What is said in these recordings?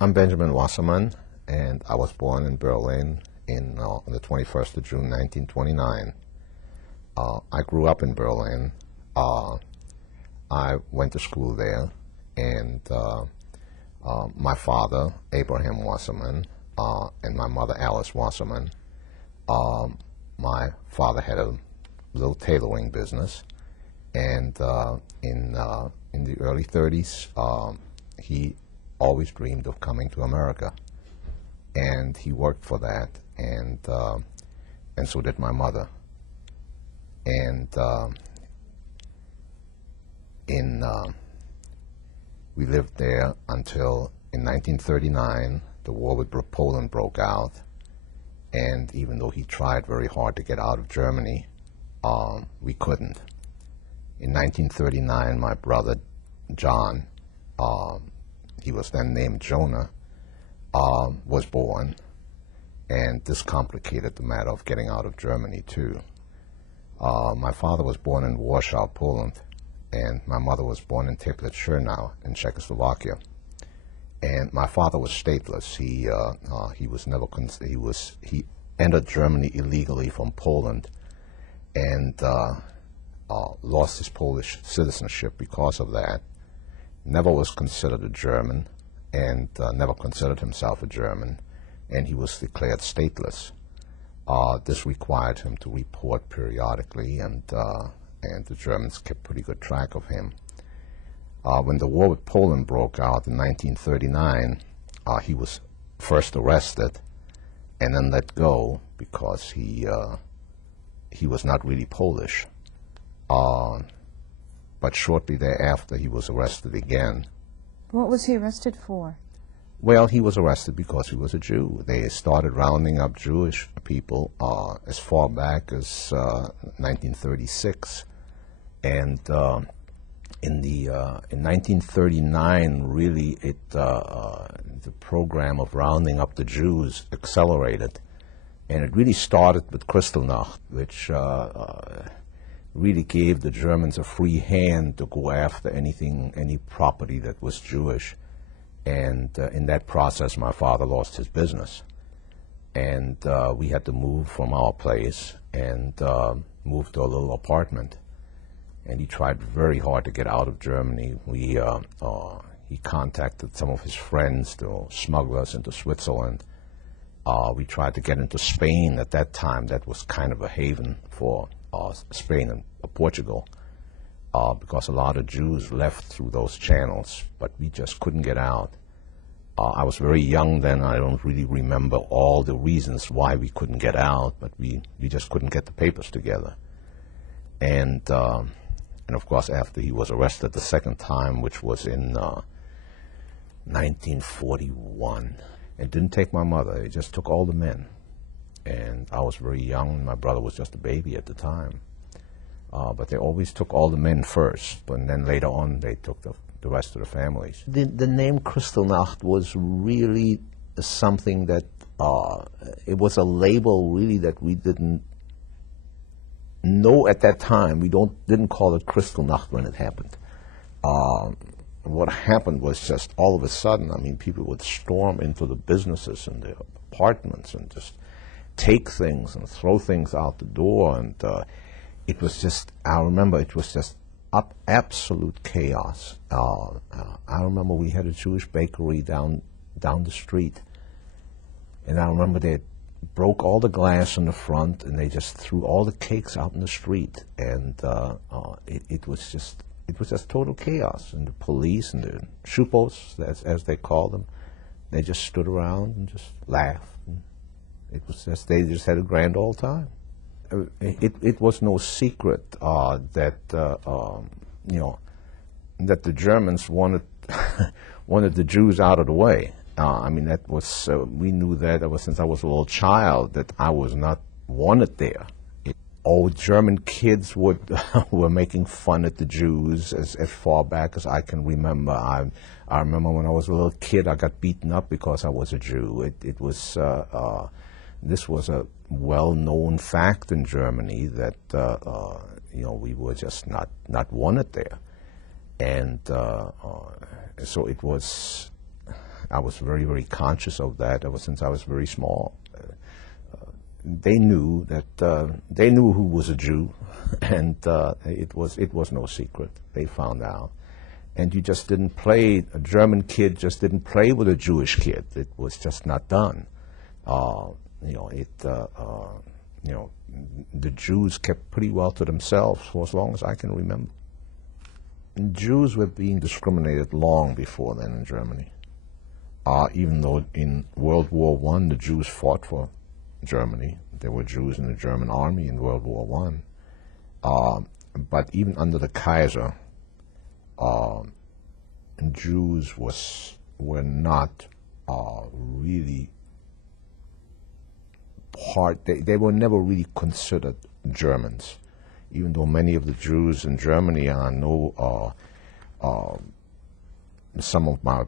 I'm Benjamin Waserman, and I was born in Berlin on the 21st of June, 1929. I grew up in Berlin. I went to school there, and my father, Abraham Waserman, and my mother, Alice Waserman. My father had a little tailoring business, and in the early 30s, he always dreamed of coming to America, and he worked for that, and so did my mother. And we lived there until in 1939 the war with Poland broke out, and even though he tried very hard to get out of Germany, we couldn't. In 1939, my brother John, he was then named Jonah, was born, and this complicated the matter of getting out of Germany too. My father was born in Warsaw, Poland, and my mother was born in Teplitz-Schönau in Czechoslovakia. And my father was stateless. He entered Germany illegally from Poland, and lost his Polish citizenship because of that. Never was considered a German, and never considered himself a German, and he was declared stateless. This required him to report periodically, and the Germans kept pretty good track of him. When the war with Poland broke out in 1939, he was first arrested and then let go because he was not really Polish. But shortly thereafter, he was arrested again. What was he arrested for? Well, he was arrested because he was a Jew. They started rounding up Jewish people as far back as 1936. And in 1939, really, the program of rounding up the Jews accelerated. And it really started with Kristallnacht, which really gave the Germans a free hand to go after any property that was Jewish. And in that process, my father lost his business. And we had to move from our place and move to a little apartment. And he tried very hard to get out of Germany. He contacted some of his friends to smuggle us into Switzerland. We tried to get into Spain at that time. That was kind of a haven for Spain and Portugal, because a lot of Jews left through those channels, but we just couldn't get out. I was very young then. I don't really remember all the reasons why we couldn't get out, but we just couldn't get the papers together. And of course, after he was arrested the second time, which was in 1941, it didn't take my mother. It just took all the men. And I was very young. My brother was just a baby at the time. But they always took all the men first, and then later on they took the rest of the families. The name Kristallnacht was really something that, it was a label really that we didn't know at that time. We didn't call it Kristallnacht when it happened. What happened was just all of a sudden, I mean, people would storm into the businesses and the apartments and just take things and throw things out the door, and it was just, I remember it was just absolute chaos. I remember we had a Jewish bakery down the street, and I remember they broke all the glass in the front, and they just threw all the cakes out in the street, and it was just total chaos. And the police and the Schupos, as they call them, they just stood around and just laughed. And it was just, they just had a grand old time. It was no secret that that the Germans wanted the Jews out of the way. I mean, that was we knew that ever since I was a little child, that I was not wanted there. All German kids were making fun at the Jews as far back as I can remember. I remember when I was a little kid, I got beaten up because I was a Jew. This was a well-known fact in Germany that we were just not wanted there, and so it was I was very, very conscious of that ever since I was very small. They knew that they knew who was a Jew, and it was no secret. They found out, and you just didn't play. A German kid just didn't play with a Jewish kid. It was just not done. The Jews kept pretty well to themselves for as long as I can remember. And Jews were being discriminated long before then in Germany. Even though in World War I the Jews fought for Germany. There were Jews in the German army in World War I. But even under the Kaiser, Jews were not really part. They were never really considered Germans, even though many of the Jews in Germany, I know some of my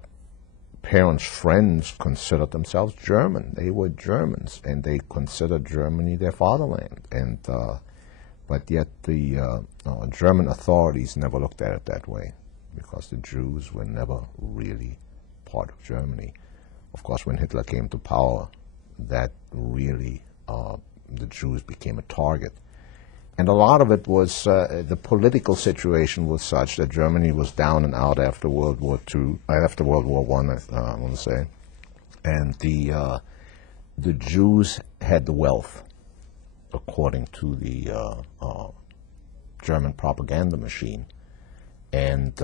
parents' friends considered themselves German. They were Germans, and they considered Germany their fatherland. And but yet the German authorities never looked at it that way, because the Jews were never really part of Germany. Of course, when Hitler came to power, that really the Jews became a target. And a lot of it was the political situation was such that Germany was down and out after World War II, after World War I want to say, and the Jews had the wealth, according to the German propaganda machine, and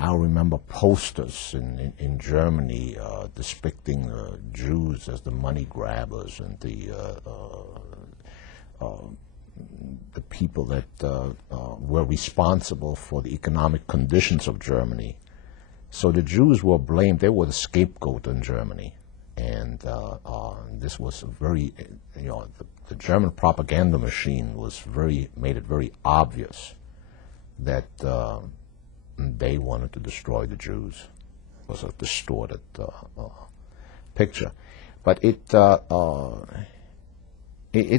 I remember posters in Germany depicting Jews as the money grabbers and the people that were responsible for the economic conditions of Germany. So the Jews were blamed. They were the scapegoat in Germany. And this was a very, the German propaganda machine made it very obvious that they wanted to destroy the Jews. It was a distorted picture, but it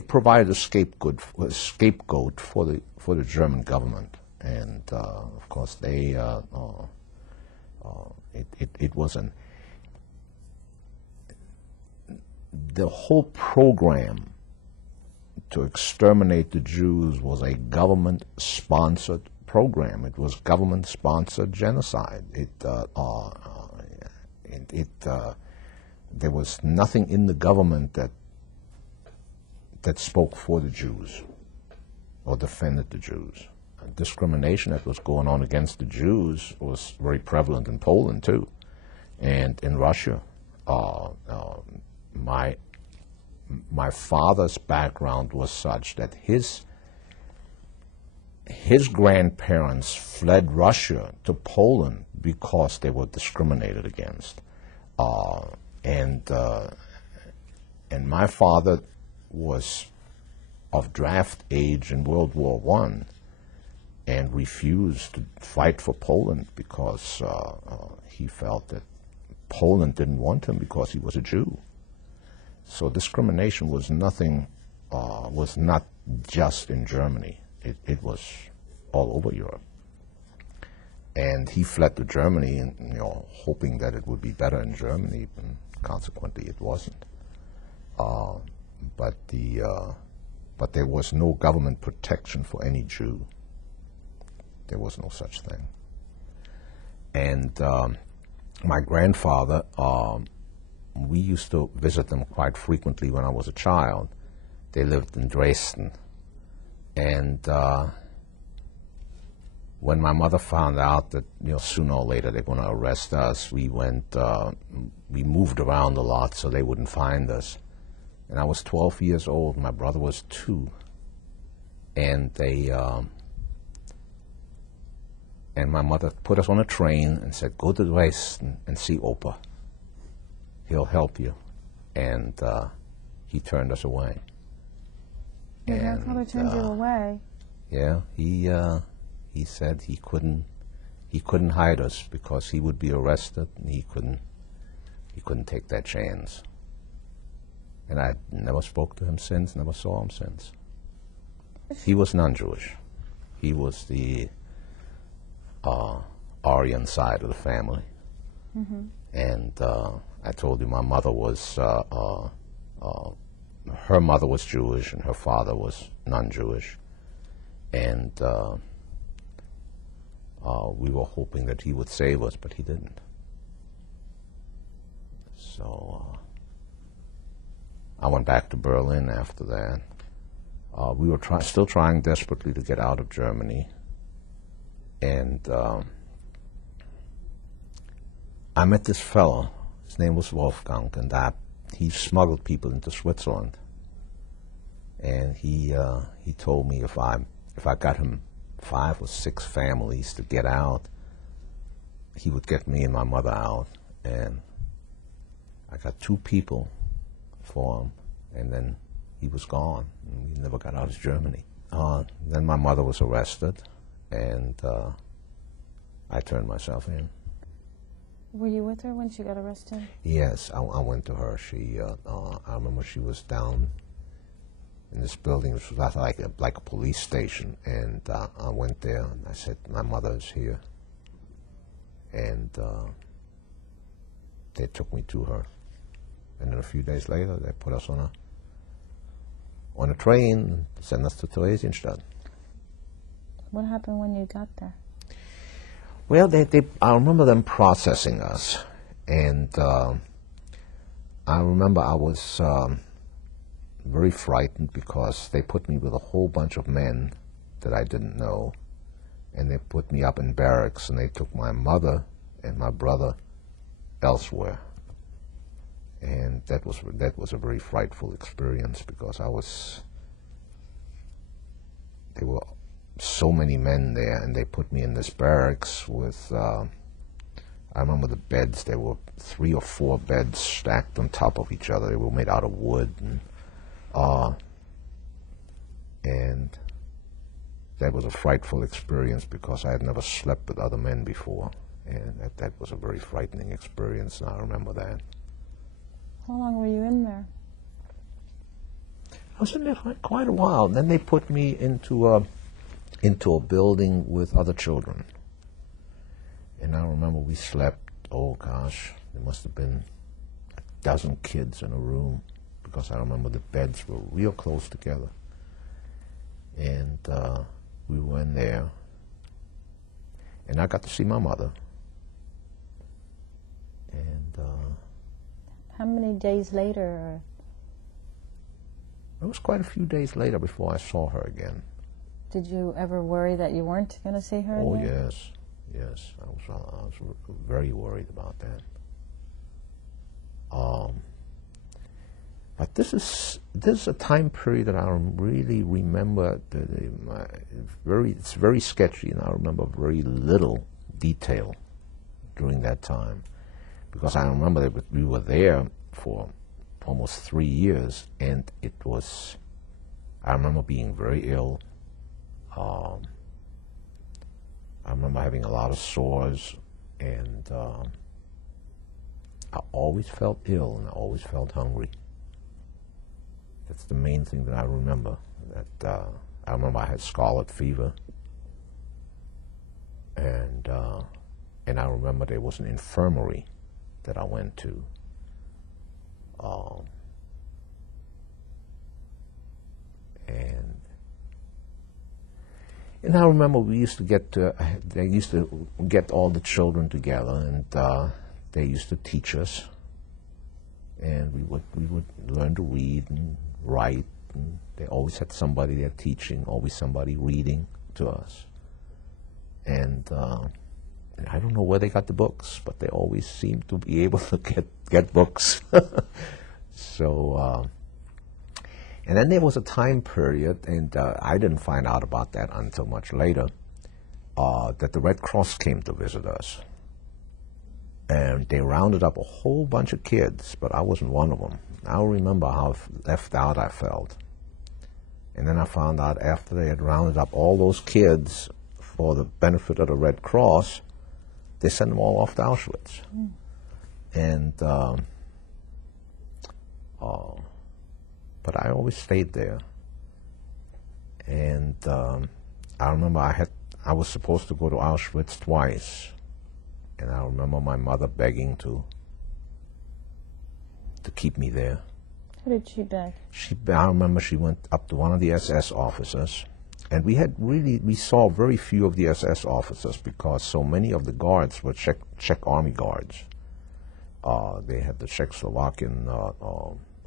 provided a scapegoat for the German government, and of course it wasn't. The whole program to exterminate the Jews was a government-sponsored program. It was government-sponsored genocide. There was nothing in the government that spoke for the Jews or defended the Jews. Discrimination that was going on against the Jews was very prevalent in Poland too, and in Russia. My father's background was such that his grandparents fled Russia to Poland because they were discriminated against, and my father was of draft age in World War I and refused to fight for Poland because he felt that Poland didn't want him because he was a Jew. So discrimination was was not just in Germany. It was all over Europe. And he fled to Germany, and hoping that it would be better in Germany, and consequently it wasn't. But there was no government protection for any Jew. There was no such thing. And my grandfather, we used to visit them quite frequently when I was a child. They lived in Dresden. And when my mother found out that sooner or later they're going to arrest us, we moved around a lot so they wouldn't find us. And I was 12 years old. My brother was 2. And and my mother put us on a train and said, "Go to Dresden and see Opa. He'll help you." And he turned us away. Your grandfather turned you away? Yeah, he said he couldn't hide us because he would be arrested, and he couldn't take that chance. And I never spoke to him since, never saw him since. He was non-Jewish. He was the Aryan side of the family. And I told you my mother was, her mother was Jewish and her father was non-Jewish. And we were hoping that he would save us, but he didn't. So I went back to Berlin after that. We were still trying desperately to get out of Germany. And I met this fellow. His name was Wolfgang, and he smuggled people into Switzerland. And he told me if I got him 5 or 6 families to get out, he would get me and my mother out. And I got 2 people for him, and then he was gone. And we never got out of Germany. Then my mother was arrested, and I turned myself in. Were you with her when she got arrested? Yes, I went to her. I remember she was down in this building, which was like a police station, and I went there and I said, "My mother is here," and they took me to her. And then a few days later, they put us on a train and sent us to Theresienstadt. What happened when you got there? Well, I remember them processing us, and I remember I was very frightened because they put me with a whole bunch of men that I didn't know, and they put me up in barracks, and they took my mother and my brother elsewhere. And that was a very frightful experience because there were so many men there, and they put me in this barracks with, I remember the beds, there were 3 or 4 beds stacked on top of each other. They were made out of wood, and that was a frightful experience because I had never slept with other men before, and that was a very frightening experience, and I remember that. How long were you in there? I was in there for quite a while. Then they put me into a building with other children. And I remember we slept, oh gosh, there must have been a dozen kids in a room because I remember the beds were real close together. And we were in there. And I got to see my mother. And how many days later? It was quite a few days later before I saw her again. Did you ever worry that you weren't going to see her again? Oh, yes. I was very worried about that. But this is a time period that I really remember. It's very sketchy, and I remember very little detail during that time, because I remember that we were there for almost 3 years, and I remember being very ill. I remember having a lot of sores, and I always felt ill, and I always felt hungry. That's the main thing that I remember. I remember I had scarlet fever, and I remember there was an infirmary that I went to. And I remember they used to get all the children together, and they used to teach us, and we would learn to read and write, and they always had somebody there teaching, always somebody reading to us. And I don't know where they got the books, but they always seemed to be able to get books. So, and then there was a time period, and I didn't find out about that until much later, that the Red Cross came to visit us. And they rounded up a whole bunch of kids, but I wasn't one of them. I remember how left out I felt. And then I found out after they had rounded up all those kids for the benefit of the Red Cross, they sent them all off to Auschwitz. Mm. And but I always stayed there. And I remember I was supposed to go to Auschwitz twice. And I remember my mother begging to keep me there. How did she beg? I remember she went up to one of the SS officers, and we saw very few of the SS officers because so many of the guards were Czech army guards. They had the Czechoslovakian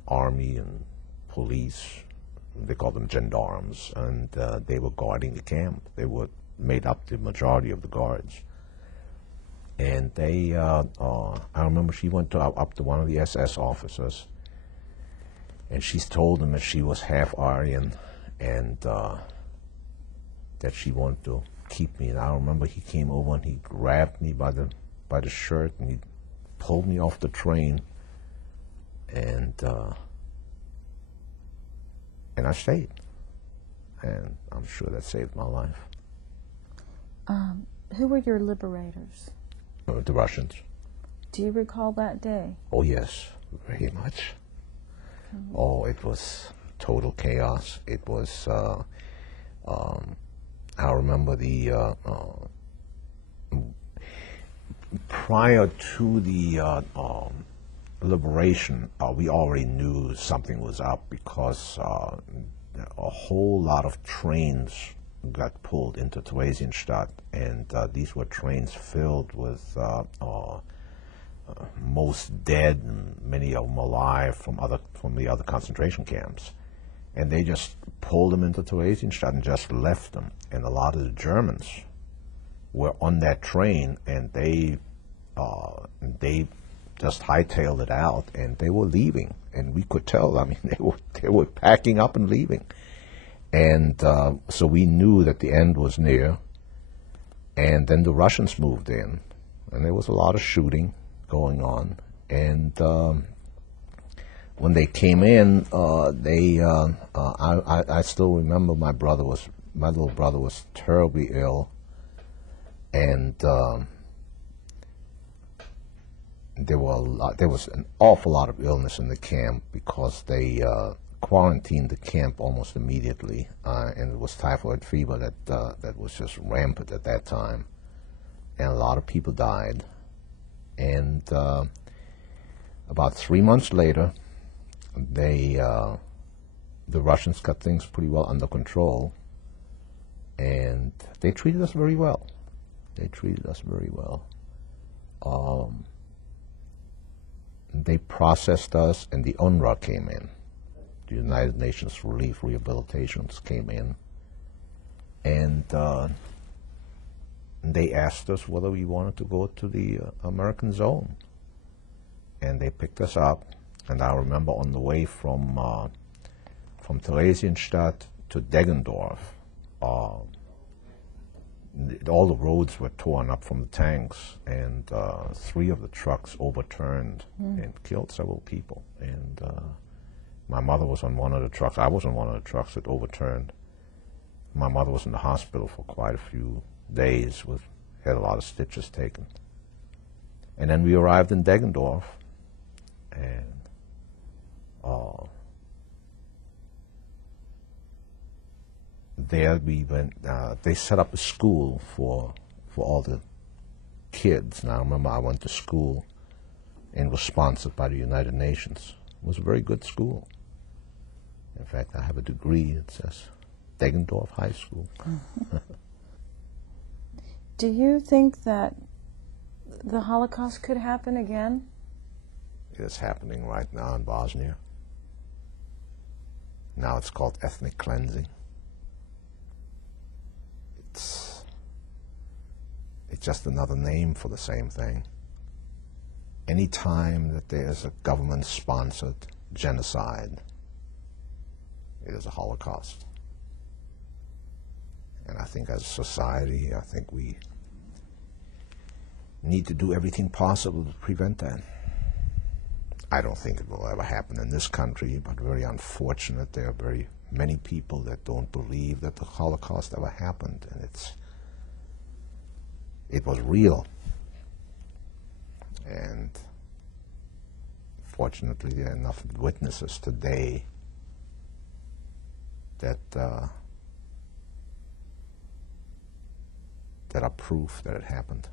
army and police. They called them gendarmes, and they were guarding the camp. They were made up the majority of the guards. And they, I remember she went up to one of the SS officers, and she told him that she was half Aryan and that she wanted to keep me. And I remember he came over and he grabbed me by the shirt and he pulled me off the train, and I stayed. And I'm sure that saved my life. Who were your liberators? The Russians. Do you recall that day? Oh, yes, very much. Oh, it was total chaos. It was, I remember prior to the liberation, we already knew something was up because a whole lot of trains got pulled into Theresienstadt, and these were trains filled with most dead and many of them alive from the other concentration camps. And they just pulled them into Theresienstadt and just left them. And a lot of the Germans were on that train, and they just hightailed it out, and they were leaving. And we could tell, I mean, they were packing up and leaving. And so we knew that the end was near. And then the Russians moved in, and there was a lot of shooting going on. And when they came in, I still remember my little brother was terribly ill, and there was an awful lot of illness in the camp because they quarantined the camp almost immediately, and it was typhoid fever that was just rampant at that time, and a lot of people died. And about 3 months later, the Russians got things pretty well under control, and they treated us very well. They treated us very well. They processed us, and the UNRWA came in. The United Nations Relief Rehabilitations came in, and they asked us whether we wanted to go to the American zone. And they picked us up, and I remember on the way from Theresienstadt to Deggendorf, all the roads were torn up from the tanks, and 3 of the trucks overturned and killed several people. And my mother was on one of the trucks. I was on one of the trucks that overturned. My mother was in the hospital for quite a few days, had a lot of stitches taken. And then we arrived in Deggendorf, and there we went. They set up a school for all the kids. And I remember I went to school and was sponsored by the United Nations. It was a very good school. In fact, I have a degree. It says Deggendorf High School. Do you think that the Holocaust could happen again? It is happening right now in Bosnia. Now it's called ethnic cleansing. It's just another name for the same thing. Any time that there's a government-sponsored genocide, it is a Holocaust. And I think as a society, I think we need to do everything possible to prevent that. I don't think it will ever happen in this country, but very unfortunate. There are very many people that don't believe that the Holocaust ever happened, and it was real. And fortunately, there are enough witnesses today that are proof that it happened.